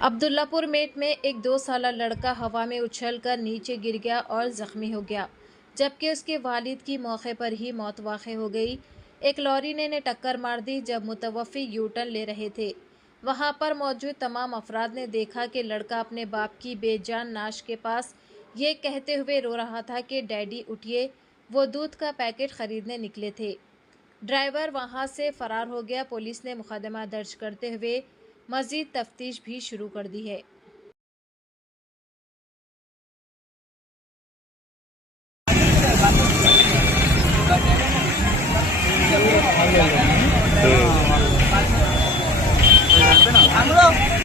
अब्दुल्लापुर मेट में एक 2 साला लड़का हवा में उछलकर नीचे गिर गया और जख्मी हो गया, जबकि उसके वालिद की मौके पर ही मौत वाक़ई हो गई। एक लॉरी ने टक्कर मार दी जब मुतवफ़्फ़ी यू टर्न ले रहे थे। वहां पर मौजूद तमाम अफराद ने देखा कि लड़का अपने बाप की बेजान नाश के पास ये कहते हुए रो रहा था कि डैडी उठिए, वो दूध का पैकेट खरीदने निकले थे। ड्राइवर वहां से फरार हो गया। पुलिस ने मुकदमा दर्ज करते हुए मजीद तफ्तीश भी शुरू कर दी है। हम लोग